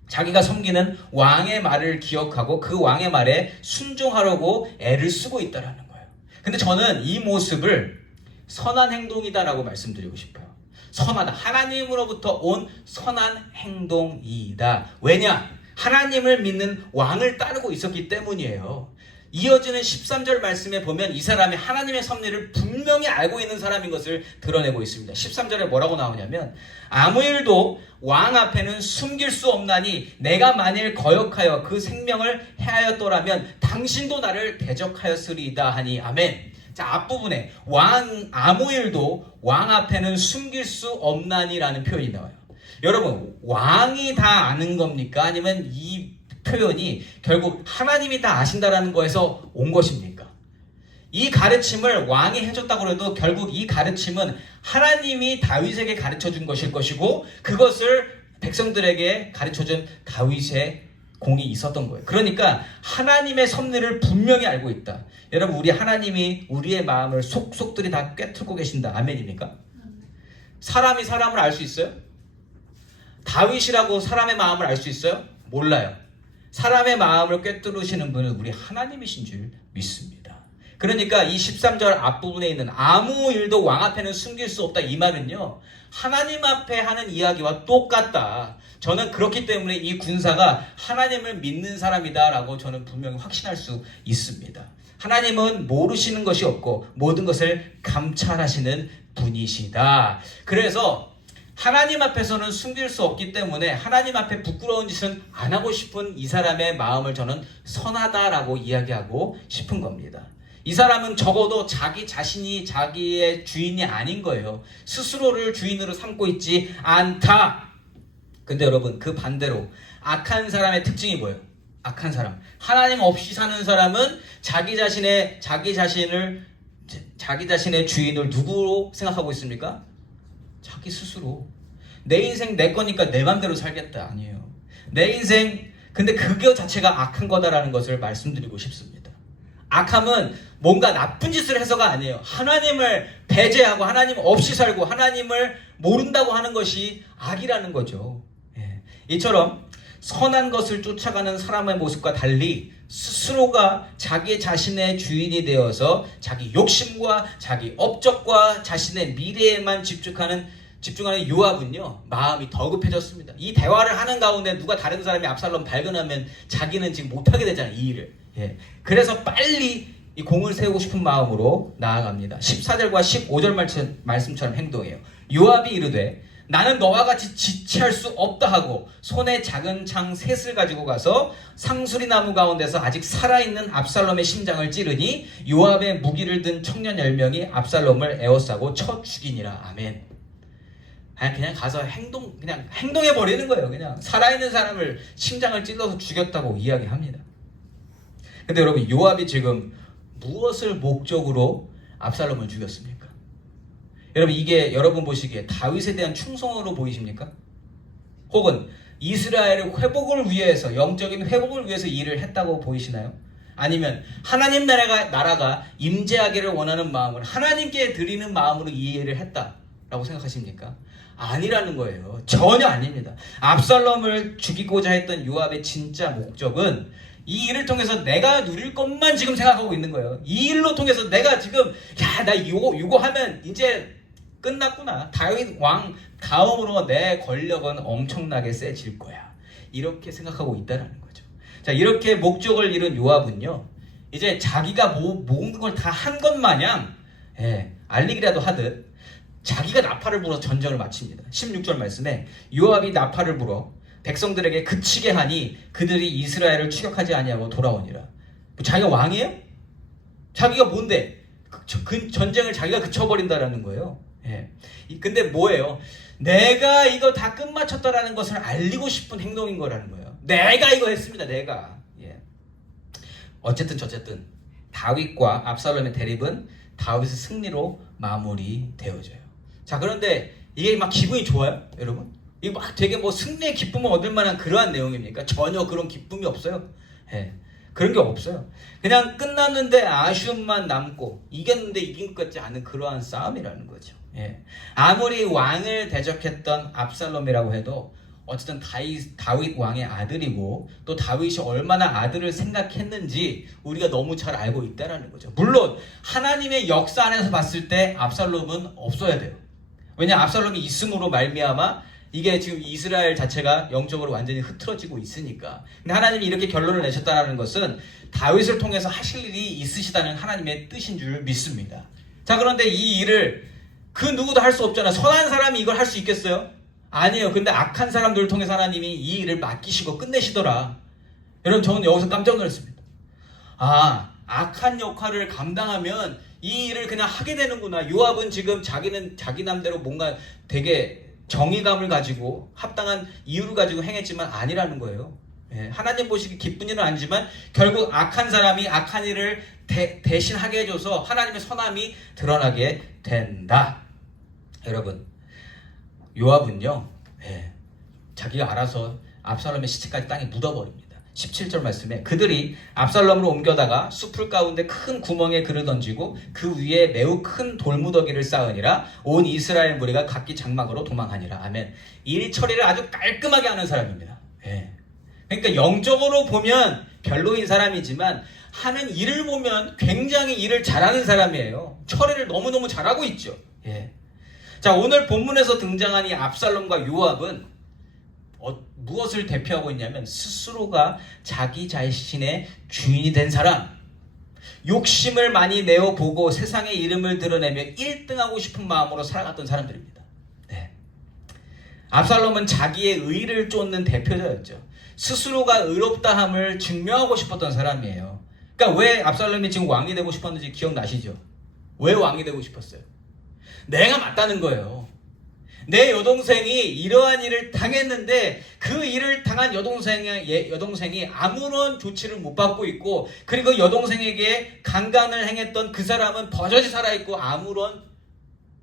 자기가 섬기는 왕의 말을 기억하고 그 왕의 말에 순종하려고 애를 쓰고 있다는 거예요. 근데 저는 이 모습을 선한 행동이다라고 말씀드리고 싶어요. 선하다. 하나님으로부터 온 선한 행동이다. 왜냐? 하나님을 믿는 왕을 따르고 있었기 때문이에요. 이어지는 13절 말씀에 보면 이 사람이 하나님의 섭리를 분명히 알고 있는 사람인 것을 드러내고 있습니다. 13절에 뭐라고 나오냐면 아무 일도 왕 앞에는 숨길 수 없나니 내가 만일 거역하여 그 생명을 해하였더라면 당신도 나를 대적하였으리이다 하니. 아멘. 자, 앞부분에 왕 아무 일도 왕 앞에는 숨길 수 없나니라는 표현이 나와요. 여러분, 왕이 다 아는 겁니까? 아니면 이 표현이 결국 하나님이 다 아신다라는 거에서 온 것입니까? 이 가르침을 왕이 해줬다고 해도 결국 이 가르침은 하나님이 다윗에게 가르쳐준 것일 것이고 그것을 백성들에게 가르쳐준 다윗의 공이 있었던 거예요. 그러니까 하나님의 섭리를 분명히 알고 있다. 여러분, 우리 하나님이 우리의 마음을 속속들이 다 꿰뚫고 계신다. 아멘입니까? 사람이 사람을 알 수 있어요? 다윗이라고 사람의 마음을 알 수 있어요? 몰라요. 사람의 마음을 꿰뚫으시는 분은 우리 하나님이신 줄 믿습니다. 그러니까 이 13절 앞부분에 있는 아무 일도 왕 앞에는 숨길 수 없다, 이 말은요, 하나님 앞에 하는 이야기와 똑같다. 저는 그렇기 때문에 이 군사가 하나님을 믿는 사람이다 라고 저는 분명히 확신할 수 있습니다. 하나님은 모르시는 것이 없고 모든 것을 감찰하시는 분이시다. 그래서 하나님 앞에서는 숨길 수 없기 때문에 하나님 앞에 부끄러운 짓은 안 하고 싶은 이 사람의 마음을 저는 선하다라고 이야기하고 싶은 겁니다. 이 사람은 적어도 자기 자신이 자기의 주인이 아닌 거예요. 스스로를 주인으로 삼고 있지 않다. 근데 여러분, 그 반대로 악한 사람의 특징이 뭐예요? 악한 사람, 하나님 없이 사는 사람은 자기 자신의 주인을 누구로 생각하고 있습니까? 자기 스스로. 내 인생 내 거니까 내 맘대로 살겠다. 아니에요. 내 인생, 근데 그거 자체가 악한 거다라는 것을 말씀드리고 싶습니다. 악함은 뭔가 나쁜 짓을 해서가 아니에요. 하나님을 배제하고 하나님 없이 살고 하나님을 모른다고 하는 것이 악이라는 거죠. 예. 이처럼 선한 것을 쫓아가는 사람의 모습과 달리 스스로가 자기 자신의 주인이 되어서 자기 욕심과 자기 업적과 자신의 미래에만 집중하는 요압은요, 마음이 더 급해졌습니다. 이 대화를 하는 가운데 누가 다른 사람이 압살롬 발견하면 자기는 지금 못하게 되잖아요, 이 일을. 예. 그래서 빨리 이 공을 세우고 싶은 마음으로 나아갑니다. 14절과 15절 말씀처럼 행동해요. 요압이 이르되 나는 너와 같이 지체할 수 없다 하고 손에 작은 창 셋을 가지고 가서 상수리 나무 가운데서 아직 살아있는 압살롬의 심장을 찌르니 요압의 무기를 든 청년 10명이 압살롬을 에워싸고 쳐 죽이니라. 아멘. 그냥 가서 그냥 행동해 버리는 거예요. 그냥 살아있는 사람을 심장을 찔러서 죽였다고 이야기합니다. 근데 여러분, 요압이 지금 무엇을 목적으로 압살롬을 죽였습니까? 여러분, 이게 여러분 보시기에 다윗에 대한 충성으로 보이십니까? 혹은 이스라엘의 회복을 위해서, 영적인 회복을 위해서 일을 했다고 보이시나요? 아니면 하나님 나라가 임재하기를 원하는 마음을 하나님께 드리는 마음으로 이 일을 했다라고 생각하십니까? 아니라는 거예요. 전혀 아닙니다. 압살롬을 죽이고자 했던 요압의 진짜 목적은 이 일을 통해서 내가 누릴 것만 지금 생각하고 있는 거예요. 이 일로 통해서 내가 지금 나 이거 하면 이제 끝났구나. 다윗 왕 다음으로 내 권력은 엄청나게 세질 거야. 이렇게 생각하고 있다라는 거죠. 자, 이렇게 목적을 이룬 요압은요, 이제 자기가 모든 걸 다 한 것 마냥 알리기라도 하듯 자기가 나팔을 불어 전쟁을 마칩니다. 16절 말씀에 요압이 나팔을 불어 백성들에게 그치게 하니 그들이 이스라엘을 추격하지 아니하고 돌아오니라. 자기가 왕이에요? 자기가 뭔데? 그 전쟁을 자기가 그쳐버린다라는 거예요. 예. 근데 뭐예요? 내가 이거 다 끝마쳤다라는 것을 알리고 싶은 행동인 거라는 거예요. 내가 이거 했습니다. 내가. 예. 어쨌든 저쨌든 다윗과 압살롬의 대립은 다윗의 승리로 마무리되어져요. 자, 그런데 이게 막 기분이 좋아요, 여러분? 이거 막 되게 승리의 기쁨을 얻을 만한 그러한 내용입니까? 전혀 그런 기쁨이 없어요. 예. 그런 게 없어요. 그냥 끝났는데 아쉬움만 남고 이겼는데 이긴 것 같지 않은 그러한 싸움이라는 거죠. 예. 아무리 왕을 대적했던 압살롬이라고 해도 어쨌든 다윗 왕의 아들이고 또 다윗이 얼마나 아들을 생각했는지 우리가 너무 잘 알고 있다는 거죠. 물론 하나님의 역사 안에서 봤을 때 압살롬은 없어야 돼요. 왜냐, 압살롬이 있음으로 말미암아 이게 지금 이스라엘 자체가 영적으로 완전히 흐트러지고 있으니까. 근데 하나님이 이렇게 결론을 내셨다는 것은 다윗을 통해서 하실 일이 있으시다는 하나님의 뜻인 줄 믿습니다. 자, 그런데 이 일을 그 누구도 할 수 없잖아. 선한 사람이 이걸 할 수 있겠어요? 아니에요. 근데 악한 사람들을 통해서 하나님이 이 일을 맡기시고 끝내시더라. 여러분, 저는 여기서 깜짝 놀랐습니다. 악한 역할을 감당하면 이 일을 그냥 하게 되는구나. 요압은 지금 자기는 자기 남대로 뭔가 되게 정의감을 가지고 합당한 이유를 가지고 행했지만 아니라는 거예요. 예, 하나님 보시기 기쁜 일은 아니지만 결국 악한 사람이 악한 일을 대신하게 해줘서 하나님의 선함이 드러나게 된다. 여러분, 요압은요, 예, 자기가 알아서 압살롬의 시체까지 땅에 묻어버립니다. 17절 말씀에 그들이 압살롬으로 옮겨다가 숲풀 가운데 큰 구멍에 그를 던지고 그 위에 매우 큰 돌무더기를 쌓으니라. 온 이스라엘 무리가 각기 장막으로 도망하니라. 아멘. 일 처리를 아주 깔끔하게 하는 사람입니다. 예. 그러니까 영적으로 보면 별로인 사람이지만 하는 일을 보면 굉장히 일을 잘하는 사람이에요. 처리를 너무너무 잘하고 있죠. 예. 자, 오늘 본문에서 등장한 이 압살롬과 요압은 무엇을 대표하고 있냐면 스스로가 자기 자신의 주인이 된 사람, 욕심을 많이 내어보고 세상의 이름을 드러내며 1등하고 싶은 마음으로 살아갔던 사람들입니다. 네. 압살롬은 자기의 의를 쫓는 대표자였죠. 스스로가 의롭다함을 증명하고 싶었던 사람이에요. 그러니까 왜 압살롬이 지금 왕이 되고 싶었는지 기억나시죠? 왜 왕이 되고 싶었어요? 내가 맞다는 거예요. 내 여동생이 이러한 일을 당했는데 그 일을 당한 여동생이 아무런 조치를 못 받고 있고, 그리고 여동생에게 강간을 행했던 그 사람은 버젓이 살아있고 아무런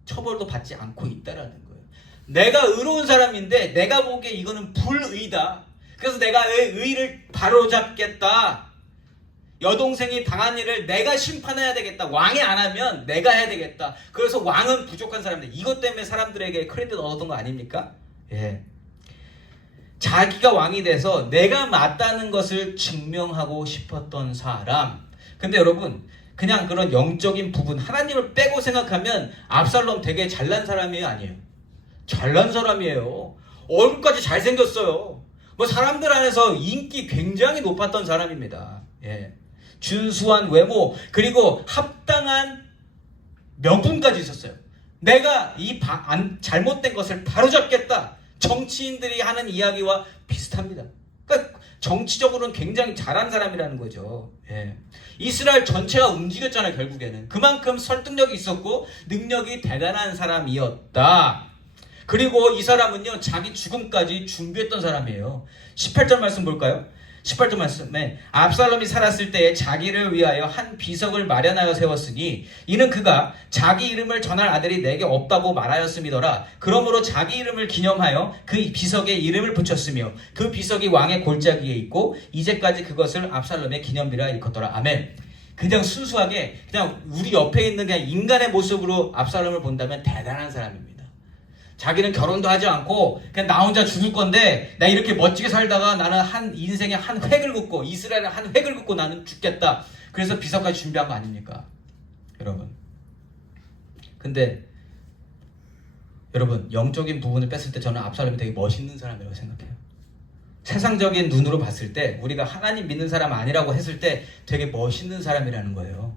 처벌도 받지 않고 있다라는 거예요. 내가 의로운 사람인데 내가 보기에 이거는 불의다. 그래서 내가 의를 바로잡겠다. 여동생이 당한 일을 내가 심판해야 되겠다. 왕이 안 하면 내가 해야 되겠다. 그래서 왕은 부족한 사람들. 이것 때문에 사람들에게 크레딧 얻었던 거 아닙니까? 예. 자기가 왕이 돼서 내가 맞다는 것을 증명하고 싶었던 사람. 근데 여러분, 그냥 그런 영적인 부분, 하나님을 빼고 생각하면 압살롬 되게 잘난 사람이 아니에요. 잘난 사람이에요. 얼굴까지 잘생겼어요. 뭐 사람들 안에서 인기 굉장히 높았던 사람입니다. 예. 준수한 외모, 그리고 합당한 명분까지 있었어요. 내가 이 잘못된 것을 바로잡겠다. 정치인들이 하는 이야기와 비슷합니다. 그러니까 정치적으로는 굉장히 잘한 사람이라는 거죠. 예. 이스라엘 전체가 움직였잖아요. 결국에는 그만큼 설득력이 있었고 능력이 대단한 사람이었다. 그리고 이 사람은요, 자기 죽음까지 준비했던 사람이에요. 18절 말씀 볼까요? 18절 말씀에 압살롬이 살았을 때에 자기를 위하여 한 비석을 마련하여 세웠으니 이는 그가 자기 이름을 전할 아들이 내게 없다고 말하였음이더라. 그러므로 자기 이름을 기념하여 그 비석에 이름을 붙였으며 그 비석이 왕의 골짜기에 있고 이제까지 그것을 압살롬의 기념비라 일컫더라. 아멘. 그냥 순수하게 그냥 우리 옆에 있는 그냥 인간의 모습으로 압살롬을 본다면 대단한 사람입니다. 자기는 결혼도 하지 않고 그냥 나 혼자 죽을 건데 나 이렇게 멋지게 살다가 나는 한 인생의 한 획을 긋고 이스라엘의 한 획을 긋고 나는 죽겠다. 그래서 비석까지 준비한 거 아닙니까? 여러분. 근데 여러분, 영적인 부분을 뺐을 때 저는 압살롬이 되게 멋있는 사람이라고 생각해요. 세상적인 눈으로 봤을 때 우리가 하나님 믿는 사람 아니라고 했을 때 되게 멋있는 사람이라는 거예요.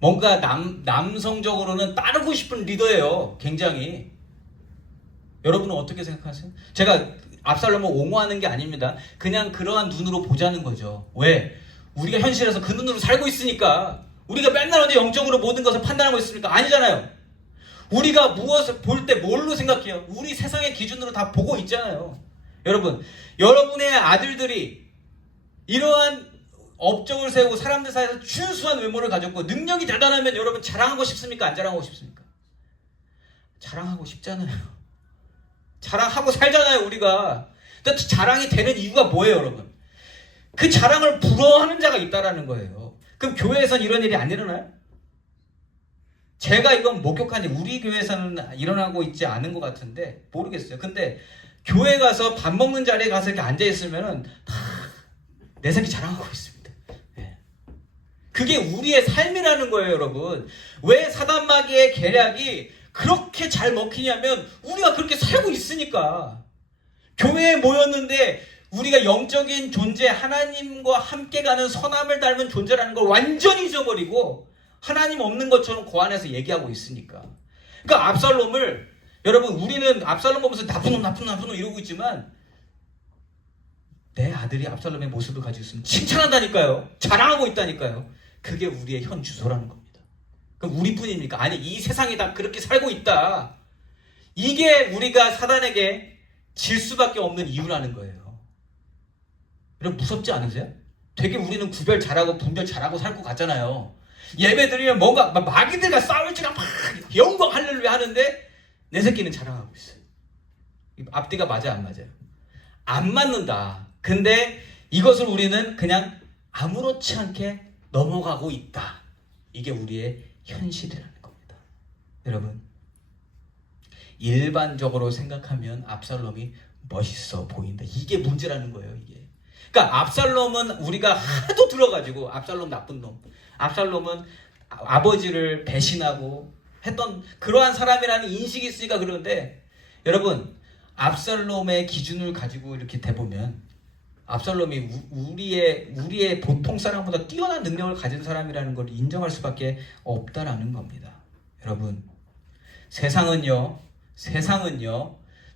뭔가 남성적으로는 따르고 싶은 리더예요. 굉장히. 여러분은 어떻게 생각하세요? 제가 압살롬을 옹호하는 게 아닙니다. 그냥 그러한 눈으로 보자는 거죠. 왜? 우리가 현실에서 그 눈으로 살고 있으니까. 우리가 맨날 언제 영적으로 모든 것을 판단하고 있습니까? 아니잖아요. 우리가 무엇을 볼 때 뭘로 생각해요? 우리 세상의 기준으로 다 보고 있잖아요. 여러분, 여러분의 아들들이 이러한 업적을 세우고 사람들 사이에서 준수한 외모를 가졌고 능력이 대단하면 여러분 자랑하고 싶습니까? 안 자랑하고 싶습니까? 자랑하고 싶잖아요. 자랑하고 살잖아요, 우리가. 근데 자랑이 되는 이유가 뭐예요, 여러분? 그 자랑을 부러워하는 자가 있다라는 거예요. 그럼 교회에서는 이런 일이 안 일어나요? 제가 이건 목격하니 우리 교회에서는 일어나고 있지 않은 것 같은데 모르겠어요. 근데 교회 가서 밥 먹는 자리에 가서 이렇게 앉아있으면은 다 내 새끼 자랑하고 있습니다. 네. 그게 우리의 삶이라는 거예요, 여러분. 왜 사단마귀의 계략이 그렇게 잘 먹히냐면 우리가 그렇게 살고 있으니까. 교회에 모였는데 우리가 영적인 존재, 하나님과 함께 가는 선함을 닮은 존재라는 걸 완전히 잊어버리고 하나님 없는 것처럼 그 안에서 얘기하고 있으니까. 그러니까 압살롬을, 여러분, 우리는 압살롬 보면서 나쁜 놈 이러고 있지만 내 아들이 압살롬의 모습을 가지고 있으면 칭찬한다니까요. 자랑하고 있다니까요. 그게 우리의 현 주소라는 겁니다. 그럼 우리뿐입니까? 아니, 이 세상이 다 그렇게 살고 있다. 이게 우리가 사단에게 질 수밖에 없는 이유라는 거예요. 여러분 무섭지 않으세요? 되게 우리는 구별 잘하고 분별 잘하고 살 것 같잖아요. 예배 드리면 뭔가 마귀들과 싸울지가 막 영광 할렐루야 하는데 내 새끼는 자랑하고 있어요. 앞뒤가 맞아 안 맞아요? 안 맞는다. 근데 이것을 우리는 그냥 아무렇지 않게 넘어가고 있다. 이게 우리의 현실이라는 겁니다. 여러분, 일반적으로 생각하면 압살롬이 멋있어 보인다. 이게 문제라는 거예요. 이게. 그러니까 압살롬은 우리가 하도 들어가지고 압살롬 나쁜 놈, 압살롬은 아버지를 배신하고 했던 그러한 사람이라는 인식이 있으니까 그러는데, 여러분 압살롬의 기준을 가지고 이렇게 대보면 압살롬이 우리의 보통 사람보다 뛰어난 능력을 가진 사람이라는 걸 인정할 수밖에 없다라는 겁니다. 여러분, 세상은요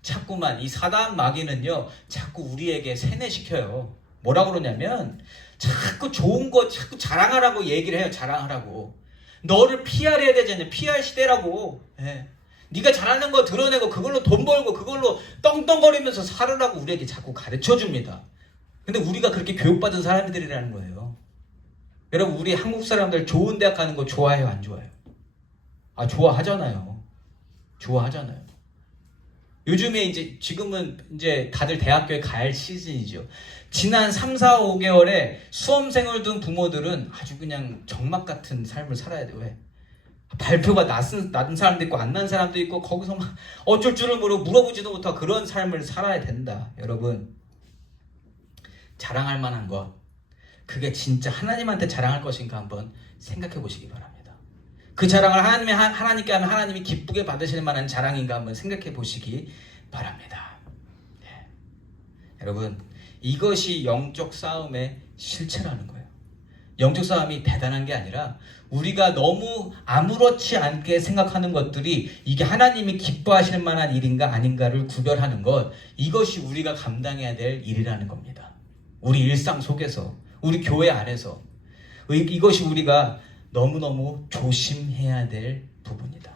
자꾸만 이 사단 마귀는요 자꾸 우리에게 세뇌시켜요. 뭐라고 그러냐면 자꾸 좋은 거 자꾸 자랑하라고 얘기를 해요. 자랑하라고. 너를 PR해야 되잖아요. PR 시대라고. 예. 네가 잘하는 거 드러내고 그걸로 돈 벌고 그걸로 떵떵거리면서 살으라고 우리에게 자꾸 가르쳐줍니다. 근데 우리가 그렇게 교육받은 사람들이라는 거예요. 여러분, 우리 한국 사람들 좋은 대학 가는 거 좋아해요, 안 좋아해요? 아, 좋아하잖아요. 좋아하잖아요. 요즘에 지금은 다들 대학교에 갈 시즌이죠. 지난 3, 4, 5개월에 수험생을 둔 부모들은 아주 그냥 정막 같은 삶을 살아야 돼요. 왜? 발표가 낮은 사람도 있고 안 난 사람도 있고 거기서 막 어쩔 줄을 모르고 물어보지도 못하고 그런 삶을 살아야 된다. 여러분, 자랑할 만한 것, 그게 진짜 하나님한테 자랑할 것인가 한번 생각해 보시기 바랍니다. 그 자랑을 하나님께 하면 하나님이 기쁘게 받으실 만한 자랑인가 한번 생각해 보시기 바랍니다. 네. 여러분, 이것이 영적 싸움의 실체라는 거예요. 영적 싸움이 대단한 게 아니라 우리가 너무 아무렇지 않게 생각하는 것들이 이게 하나님이 기뻐하실 만한 일인가 아닌가를 구별하는 것, 이것이 우리가 감당해야 될 일이라는 겁니다. 우리 일상 속에서, 우리 교회 안에서 이것이 우리가 너무너무 조심해야 될 부분이다.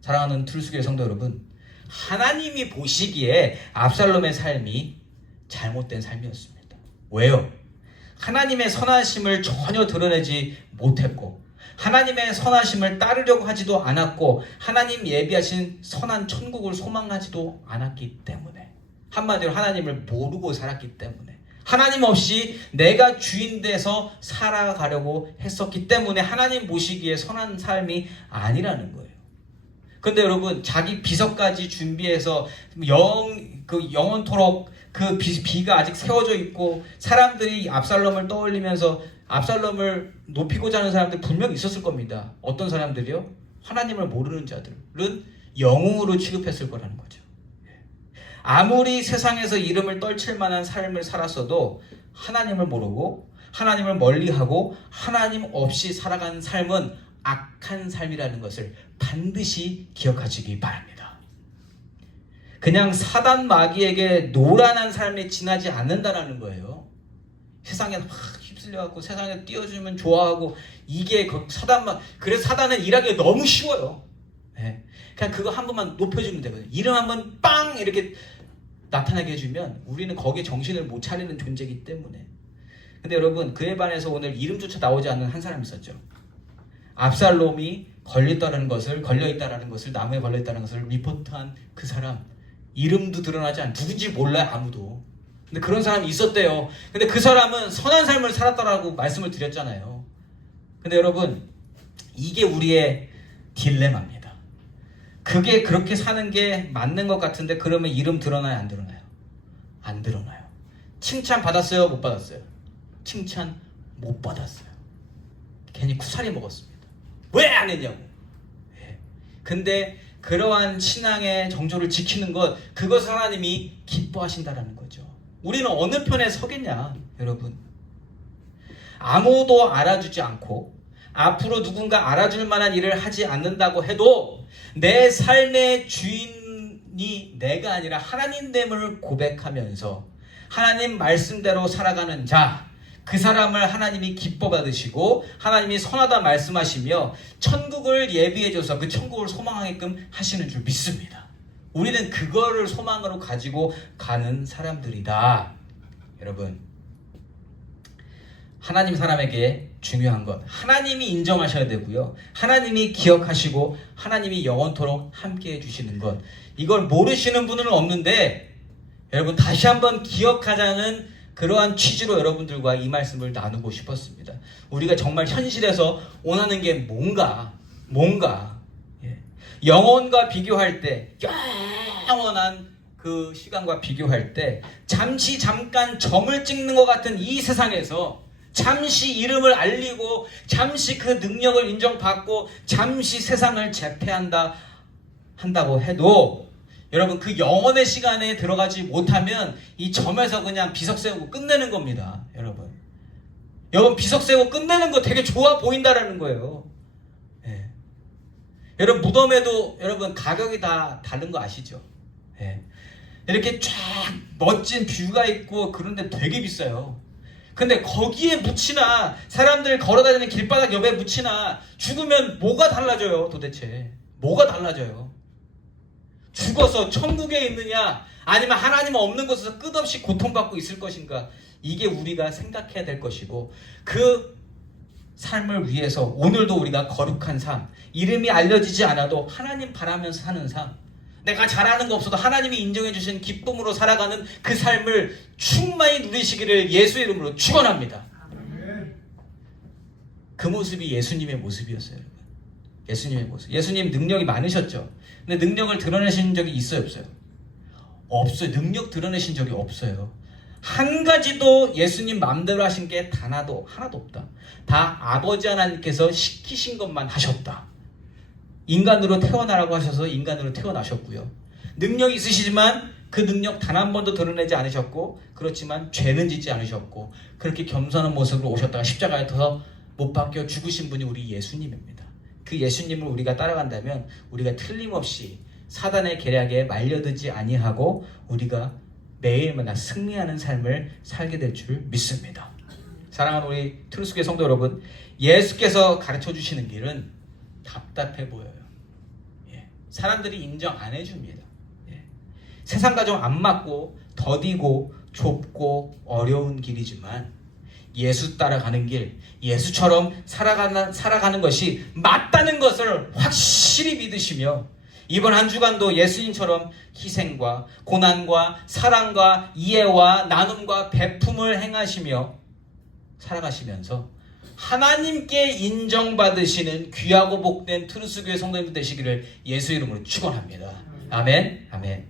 사랑하는 틀수교회 성도 여러분, 하나님이 보시기에 압살롬의 삶이 잘못된 삶이었습니다. 왜요? 하나님의 선하심을 전혀 드러내지 못했고 하나님의 선하심을 따르려고 하지도 않았고 하나님 예비하신 선한 천국을 소망하지도 않았기 때문에, 한마디로 하나님을 모르고 살았기 때문에, 하나님 없이 내가 주인 돼서 살아가려고 했었기 때문에 하나님 보시기에 선한 삶이 아니라는 거예요. 근데 여러분, 자기 비서까지 준비해서 영원토록 그 비가 아직 세워져 있고 사람들이 압살롬을 떠올리면서 압살롬을 높이고자 하는 사람들 분명히 있었을 겁니다. 어떤 사람들이요? 하나님을 모르는 자들은 영웅으로 취급했을 거라는 거죠. 아무리 세상에서 이름을 떨칠 만한 삶을 살았어도 하나님을 모르고 하나님을 멀리하고 하나님 없이 살아가는 삶은 악한 삶이라는 것을 반드시 기억하시기 바랍니다. 그냥 사단 마귀에게 노란한 삶에 지나지 않는다라는 거예요. 세상에 막 휩쓸려갖고 세상에 띄워주면 좋아하고, 이게 그래서 사단은 일하기가 너무 쉬워요. 네. 그냥 그거 한 번만 높여주면 되거든요. 이름 한번 빵 이렇게 나타나게 해주면 우리는 거기에 정신을 못 차리는 존재이기 때문에. 근데 여러분, 그에 반해서 오늘 이름조차 나오지 않는 한 사람이 있었죠. 압살롬이 걸려있다는 것을 나무에 걸려있다는 것을 리포트한 그 사람, 이름도 드러나지 않은, 누군지 몰라요, 아무도. 근데 그런 사람이 있었대요. 근데 그 사람은 선한 삶을 살았다라고 말씀을 드렸잖아요. 근데 여러분, 이게 우리의 딜레마입니다. 그게 그렇게 사는 게 맞는 것 같은데 그러면 이름 드러나요, 안 드러나요? 안 드러나요. 칭찬 받았어요, 못 받았어요? 칭찬 못 받았어요. 괜히 쿠사리 먹었습니다. 왜 안 했냐고. 근데 그러한 신앙의 정조를 지키는 것, 그것을 하나님이 기뻐하신다라는 거죠. 우리는 어느 편에 서겠냐, 여러분. 아무도 알아주지 않고 앞으로 누군가 알아줄 만한 일을 하지 않는다고 해도 내 삶의 주인이 내가 아니라 하나님됨을 고백하면서 하나님 말씀대로 살아가는 자, 그 사람을 하나님이 기뻐 받으시고 하나님이 선하다 말씀하시며 천국을 예비해 줘서 그 천국을 소망하게끔 하시는 줄 믿습니다. 우리는 그거를 소망으로 가지고 가는 사람들이다. 여러분, 하나님 사람에게 중요한 것, 하나님이 인정하셔야 되고요, 하나님이 기억하시고 하나님이 영원토록 함께 해주시는 것, 이걸 모르시는 분은 없는데 여러분 다시 한번 기억하자는 그러한 취지로 여러분들과 이 말씀을 나누고 싶었습니다. 우리가 정말 현실에서 원하는 게 뭔가 영혼과 비교할 때, 영원한 그 시간과 비교할 때 잠깐 점을 찍는 것 같은 이 세상에서 잠시 이름을 알리고 잠시 그 능력을 인정받고 잠시 세상을 한다고 해도 여러분 그 영혼의 시간에 들어가지 못하면 이 점에서 그냥 비석 세우고 끝내는 겁니다. 여러분 비석 세우고 끝내는 거 되게 좋아 보인다라는 거예요. 예. 여러분 무덤에도 여러분 가격이 다 다른 거 아시죠? 예. 이렇게 쫙 멋진 뷰가 있고 그런데 되게 비싸요. 근데 거기에 묻히나 사람들 걸어다니는 길바닥 옆에 묻히나 죽으면 뭐가 달라져요 도대체? 뭐가 달라져요? 죽어서 천국에 있느냐 아니면 하나님 없는 곳에서 끝없이 고통받고 있을 것인가, 이게 우리가 생각해야 될 것이고, 그 삶을 위해서 오늘도 우리가 거룩한 삶, 이름이 알려지지 않아도 하나님 바라면서 사는 삶, 내가 잘하는 거 없어도 하나님이 인정해 주신 기쁨으로 살아가는 그 삶을 충만히 누리시기를 예수의 이름으로 축원합니다. 그 모습이 예수님의 모습이었어요. 여러분. 예수님의 모습. 예수님 능력이 많으셨죠. 근데 능력을 드러내신 적이 있어요, 없어요? 없어요. 능력 드러내신 적이 없어요. 한 가지도 예수님 마음대로 하신 게 하나도 없다. 다 아버지 하나님께서 시키신 것만 하셨다. 인간으로 태어나라고 하셔서 인간으로 태어나셨고요. 능력이 있으시지만 그 능력 단 한 번도 드러내지 않으셨고, 그렇지만 죄는 짓지 않으셨고, 그렇게 겸손한 모습으로 오셨다가 십자가에 터서 못 박혀 죽으신 분이 우리 예수님입니다. 그 예수님을 우리가 따라간다면 우리가 틀림없이 사단의 계략에 말려들지 아니하고 우리가 매일마다 승리하는 삶을 살게 될 줄 믿습니다. 사랑하는 우리 트루스교회 성도 여러분, 예수께서 가르쳐 주시는 길은 답답해 보여요. 사람들이 인정 안 해줍니다. 세상과 좀 안 맞고 더디고 좁고 어려운 길이지만 예수 따라가는 길, 예수처럼 살아가는 것이 맞다는 것을 확실히 믿으시며, 이번 한 주간도 예수님처럼 희생과 고난과 사랑과 이해와 나눔과 베품을 행하시며 살아가시면서 하나님께 인정받으시는 귀하고 복된 트루스교회 성도님들 되시기를 예수 이름으로 축원합니다. 아멘. 아멘.